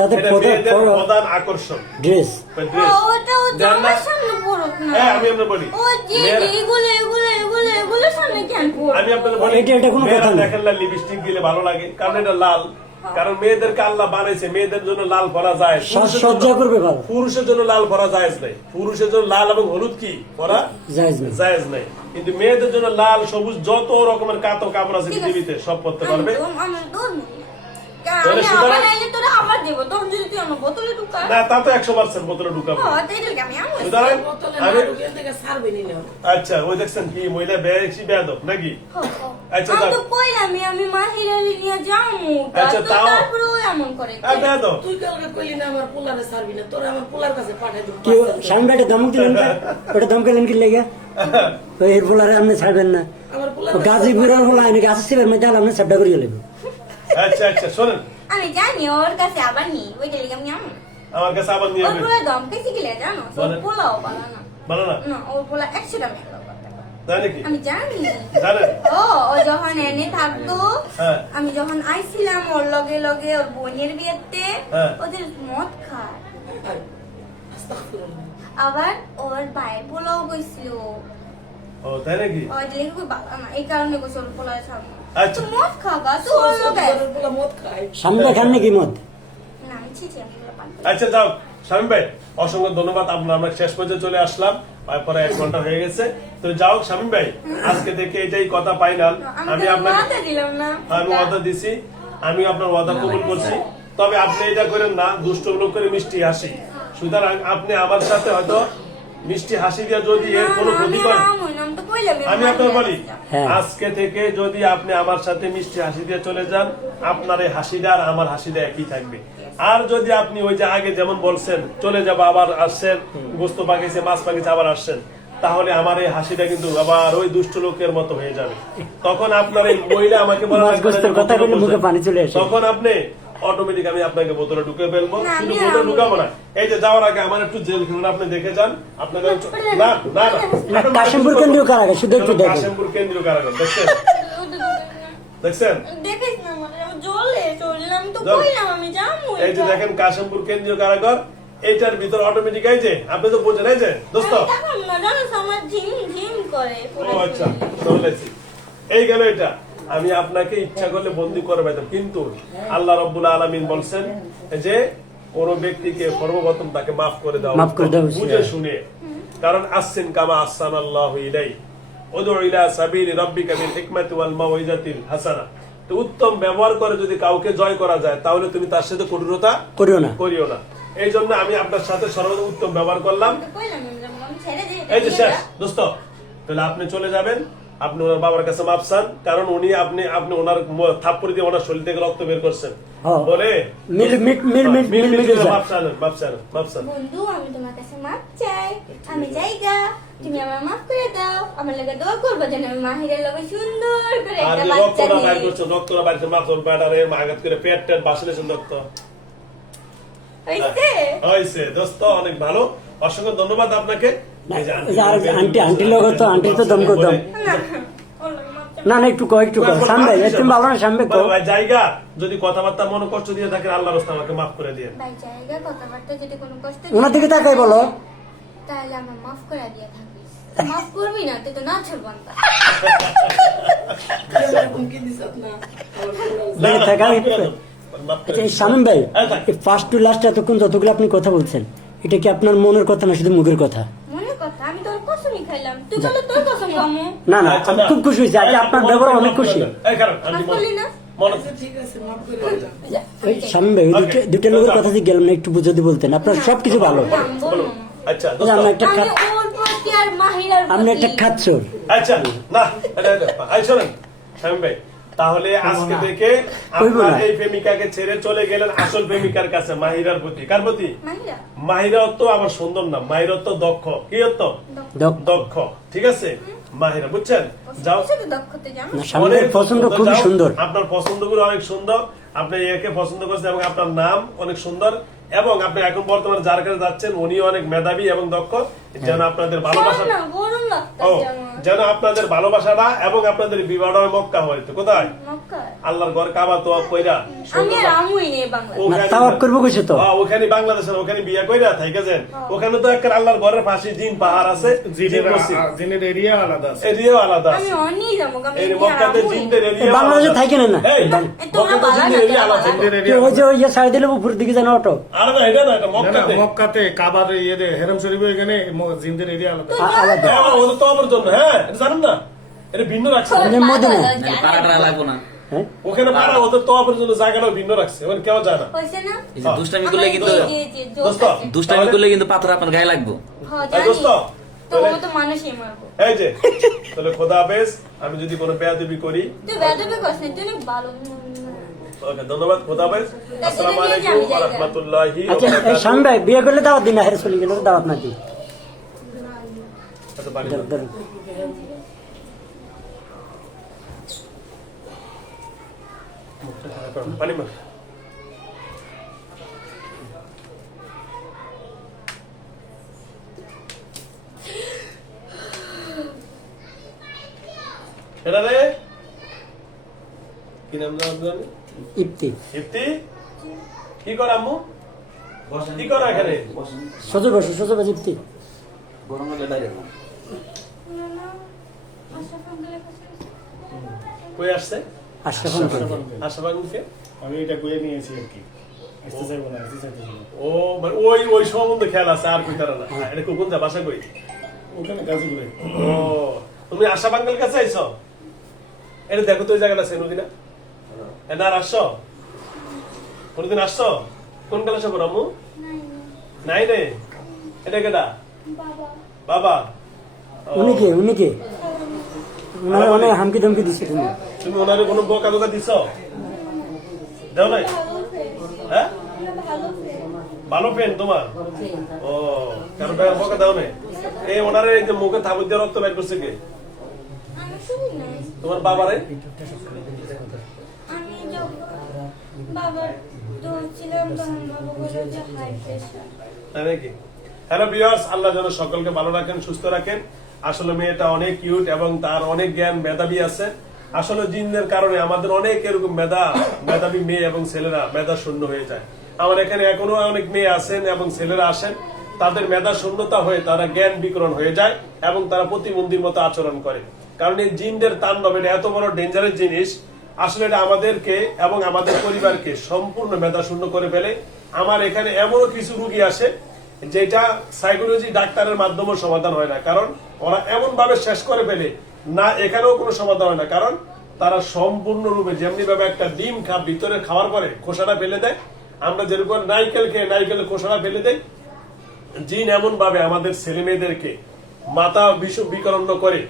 তাদের প্রধান আকর্ষণ ড্রেস হ্যাঁ আমি আপনার বলি আমি আপনাদের বলি এটা কোনো কথা না। দেখেন না লিপস্টিক দিলে ভালো লাগে কারণ এটা লাল কারণ মেয়েদেরকে আল্লাহ বানাইছে মেয়েদের জন্য লাল পরা যায় সজ্জা করবে ভালো পুরুষের জন্য লাল পরা জায়েজ নাই পুরুষের জন্য লাল এবং হলুদ কি পরা জায়েজ নাই কিন্তু মেয়েদের জন্য লাল সবুজ যত রকমের কাতো কাপড় আছে পৃথিবীতে সব পরতে পারবে না তা তো 100% বোতলে ঢুকাবো আচ্ছা ওই দেখছেন কি মহিলা বেশি বেয়াদব নাকি আচ্ছা আচ্ছা তাও বেয়াদব সামনে একটা ধমক দিলেন ওটা ধমকালেন কি লেগে এর পোলারে আপনি ছাড়বেন না গাজীপুরের পোলা নাকি আসছিলেন মধ্যে আপনি সাবডা করিয়ে নেবেন আচ্ছা আচ্ছা শোনেন আমি জানি ওর কাছে আবার নি ওইটা লিখে আমি আমু আমার কাছে আবার নিয়ে ওর পুরো দম কে শিখলে জানো ওর পোলাও বানানা বানানা না ওর পোলা 100 টাকা জানি কি আমি জানি জানেন ও যখন এনে থাকতো আমি যখন আইছিলাম ওর লগে লগে ওর বোনের বিয়েতে ওদের মদ খায় আবার ওর ভাই পোলাও কইছিল ও তাই নাকি ওই লিখে বানানা এই কারণে কইছিল ওর পোলা সামনে আচ্ছা মদ খাবা তো ওর লগে মদ খায় সামনে খান নাকি মদ না আমি ছিছি আমি আচ্ছা যাও শামীম ভাই অসংখ্য ধন্যবাদ আমরা শেষ পর্যন্ত চলে আসলাম তারপরে 1 ঘন্টা হয়ে গেছে তো যাও শামীম ভাই আজকে থেকে এটাই কথা ফাইনাল আমি আপনাকে দিলাম না আমি ওয়াদা দিছি আমি আপনার ওয়াদা কবুল করছি তবে আপনি এটা করেন না দুষ্ট লোক করে মিষ্টি হাসি সুতরাং আপনি আমার সাথে হয়তো মিষ্টি হাসি দিয়ে যদি এর কোনো ক্ষতি করেন আমি আপনার বলি আজকে থেকে যদি আপনি আমার সাথে মিষ্টি হাসি দিয়ে চলে যান আপনার এই হাসিটা আর আমার হাসিটা একই থাকবে আর যদি আপনি ওই যে আগে যেমন বলছেন চলে যাবো আবার আসছেন গোস্ত পাকিয়েছে মাছ পাকিয়েছে আবার আসছেন তাহলে আমার এই হাসিটা কিন্তু আবার ওই দুষ্ট লোকের মতো হয়ে যাবে তখন আপনার এই মহিলা আমাকে তখন আপনি অটোমেটিক আমি আপনাকে বোতলে ঢুকে ফেলবো শুধু বোতলে ঢুকাবো না এই যে যাওয়ার আগে আমার একটু জেল খেলুন আপনি দেখে যান আপনাকে না না না কাশিমপুর কেন্দ্রীয় কারাগার শুধু একটু দেখেন কাশিমপুর কেন্দ্রীয় কারাগার দেখছেন দেখছেন দেখিস না মানে জলে চললাম তো কইলাম আমি যাবো এই যে দেখেন কাশিমপুর কেন্দ্রীয় কারাগার এইটার ভিতর অটোমেটিক এই যে আপনি তো বোঝেন এই যে দোস্ত না জানো আমার ঝিম ঝিম করে ও আচ্ছা চলেছি এই গেল এটা আমি আপনাকে ইচ্ছা করলে বন্দি করে পাইতাম কিন্তু আল্লাহ রাব্বুল আলামিন বলছেন যে কোন ব্যক্তিকে সর্বপ্রথম তাকে মাফ করে দাও বুঝে শুনে কারণ আসছেন কামা আহসানাল্লাহু ইলাই উদউ ইলা সাবিলি রাব্বিকা বিল হিকমাতি ওয়াল মাউইজাতিল হাসানা তো উত্তম ব্যবহার করে যদি কাউকে জয় করা যায় তাহলে তুমি তার সাথে কঠোরতা করিও না এই জন্য আমি আপনার সাথে সর্বদা উত্তম ব্যবহার করলাম এই যে শেষ দোস্ত তাহলে আপনি চলে যাবেন আপনি ওনার বাবার কাছে মাপ চান কারণ উনি আপনি ওনার থাপ্পড়ি দিয়ে ওনার শরীর থেকে রক্ত বের করছেন বলে বন্ধু আমি তোমার কাছে মাপ চাই আমি যাইগা তুমি আমার মাফ করে দাও আমার লাগা দোয়া করবে যেন আমি মাহিরের লগে সুন্দর করে একটা বাচ্চা নিই রক্তটা বাইরে মাথর ব্যাটারে আঘাত করে পেট টেট বাসিলেছেন রক্ত হইছে দোস্ত অনেক ভালো অসংখ্য ধন্যবাদ আপনাকে আন্টি লোক তো আন্টি তো দম কর দম না না একটু সামনে একটু ভালো না সামনে জায়গা যদি কথাবার্তা মনে কষ্ট দিয়ে থাকেন আল্লাহর রাস্তায় আমাকে মাফ করে দিয়ে ভাই জায়গা কথাবার্তা যদি কোনো কষ্ট ওনার দিকে তাকাই বলো তাহলে আমার মাফ করে দিয়ে থাকিস মাফ করবি না তুই তো না ছাড়বান শামীম ভাই ফার্স্ট টু লাস্ট এতক্ষণ যতগুলো আপনি কথা বলছেন এটা কি আপনার মনের কথা না শুধু মুখের কথা না না আমি খুব খুশি হয়েছি আজকে আপনার ব্যবহার অনেক খুশি শামীম ভাই দুটো লোকের কথা যে গেলাম না একটু বুঝাতে বলতেন আপনার সবকিছু ভালো আচ্ছা আপনি একটা খাচ্ছর আচ্ছা না শামীম ভাই তাহলে আজকে থেকে আপনার এই প্রেমিকাকে ছেড়ে চলে গেলেন আসল প্রেমিকার কাছে মাহিরার প্রতি কার প্রতি মাহিরা তো আবার সুন্দর না মাহিরা তো দক্ষ কি তো দক্ষ ঠিক আছে মাহিরা বুঝছেন যাও পছন্দ খুবই সুন্দর আপনার পছন্দগুলো অনেক সুন্দর আপনি একে পছন্দ করছেন এবং আপনার নাম অনেক সুন্দর এবং আপনি এখন বর্তমানে যার কাছে যাচ্ছেন উনি অনেক মেধাবী এবং দক্ষ যেন আপনাদের ভালোবাসা যেন আপনাদের ভালোবাসাটা এবং আপনাদের বিবাহটা মক্কা হইতো কোথায় আল্লাহর ঘর কাবা তোয়াফ কইরা আমি আর আমুই নেই বাংলা ওখানে- তাওয়াফ করবো কইছে তো। হ্যাঁ, ওখানে বাংলাদেশের ওখানে বিয়া কইরা থাইকা যান ওখানে তো একটা আল্লাহর ঘরের পাশে জিন পাহাড় আছে জিন মসজিদ জিনের এরিয়া আলাদা আছে। এরিয়াও আলাদা আমি আছে অনেক যাবো আমি এই আর মক্কাতে আমুই। জিনদের এরিয়া বাংলাদেশে থাকে না না তোমরা মক্কাতে বালা জিনদের না, এরিয়া তোমরা আলাদা বালা। জিনের ওই যে ওই যে সাইড দিলে উপর দিকে যেন অটো আর না এটা না এটা না, না, মক্কাতে মক্কাতে কাবার ইয়ে হেরাম শরীফ এখানে জিনদের এরিয়া আলাদা। আলাদা। হ্যাঁ ওদের তো আমার জন্য হ্যাঁ এটা জানেন না এটা ভিন্ন রাখছে মানে মদিনা। পাড়াটা লাগবো না। হ্যাঁ ওখানে পাড়া ওদের তো আমার জন্য জায়গাটাও ভিন্ন রাখছে ওখানে কেউ যায় না হয়েছে না? এই যে দুষ্টামি করলে কিন্তু আমার জি, জি, জোর দোস্ত আছে। দুষ্টামি করলে কিন্তু পাথর আপনার গায়ে লাগবো। হ্যাঁ, এই জানি। দোস্ত, তোমার তাহলে- মতো মানুষই মারবো। এই যে তাহলে খোদা হাফেজ আমি যদি কোনো বেয়াদবি করি তুই বেয়াদবি করিস না, তুই অনেক ভালো। ওকে ধন্যবাদ খোদা হাফেজ আসসালামু আলাইকুম আমি যাই ওয়া গা। রাহমাতুল্লাহি ওয়া আচ্ছা বারাকাতুহু শামিম ভাই বিয়ে করলে দাওয়াত দিন না, হেরে চলে গেলে দাওয়াত না দিই। আচ্ছা, পানি ধরুন, ধরুন। পানি মা এটা রে কি নাম জানো ইফতি ইফতি কি কর আম্মু কি কর এখানে সজুর বসে সজুর বসে ইফতি গরম হলে ডাইরেক্ট না, না, আশরাফ আঙ্কেলের কাছে গেছে। কই আসছে আশরাফ আঙ্কেল। আশরাফ আঙ্কেলকে আমি এটা কয়ে নিয়েছি আর কি। আসতে চাইবো না, আসতে চাইতেছি না। ও মানে ওই ওই সম্বন্ধে খেয়াল আছে আর কই তারা না এটা কোন যা বাসা কই ওখানে গাজীপুরে। ও তুমি আশা বাঙ্গাল কাছে আইছো এটা দেখো তো ওই জায়গাটা চেনো কিনা এটা আর আসছো কোনদিন আসছো কোন ক্লাসে পড়ো আম্মু নাই রে এটা কেটা বাবা, বাবা ও, উনি কে উনার অনেক হামকি ধমকি দিচ্ছে তুমি। তুমি ওনারে কোনো বকা টকা দিছো দাও নাই ভালো friend। হ্যাঁ আমরা ভালো friend। ভালো ফ্রেন্ড তোমার ও কারো বকা দাও নাই এই ওনারে এই যে মুখে থাবুর দিয়ে রক্ত বের করছে কে আমি শুনি নাই। তোমার বাবারে আমি যখন বাবার দোষ ছিলাম তখন বাবা বলে যে হাই প্রেশার। তাই নাকি হ্যালো ভিউয়ার্স আল্লাহ যেন সকলকে ভালো রাখেন সুস্থ রাখেন আসলে মেয়েটা অনেক কিউট এবং তার অনেক জ্ঞান মেধাবী আছে আসলে জিনদের কারণে আমাদের অনেক এরকম মেধাবী মেয়ে এবং ছেলেরা মেধা শূন্য হয়ে যায় আমার এখানে এখনো অনেক মেয়ে আছেন এবং ছেলেরা আসেন তাদের মেধা শূন্যতা হয়ে তারা জ্ঞান বিকরণ হয়ে যায় এবং তারা প্রতিবন্ধীর মতো আচরণ করে কারণ এই জিনদের তাণ্ডব এটা এত বড় ডেঞ্জারাস জিনিস আসলে এটা আমাদেরকে এবং আমাদের পরিবারকে সম্পূর্ণ মেধা শূন্য করে ফেলে আমার এখানে এমনও কিছু রুগী আসে যেটা সাইকোলজি ডাক্তারের মাধ্যমে সমাধান হয় না কারণ ওরা এমন ভাবে শেষ করে ফেলে না এখানেও কোনো সমাধান হয় না কারণ তারা সম্পূর্ণরূপে যেমনি ভাবে একটা ডিম ভিতরে খাওয়ার পরে খোসাটা ফেলে দেয় আমরা যেরকম নারকেল খেয়ে নারকেলের খোসাটা ফেলে দেয় জিন এমন ভাবে আমাদের ছেলে মেয়েদেরকে মাথা বিকরণ করে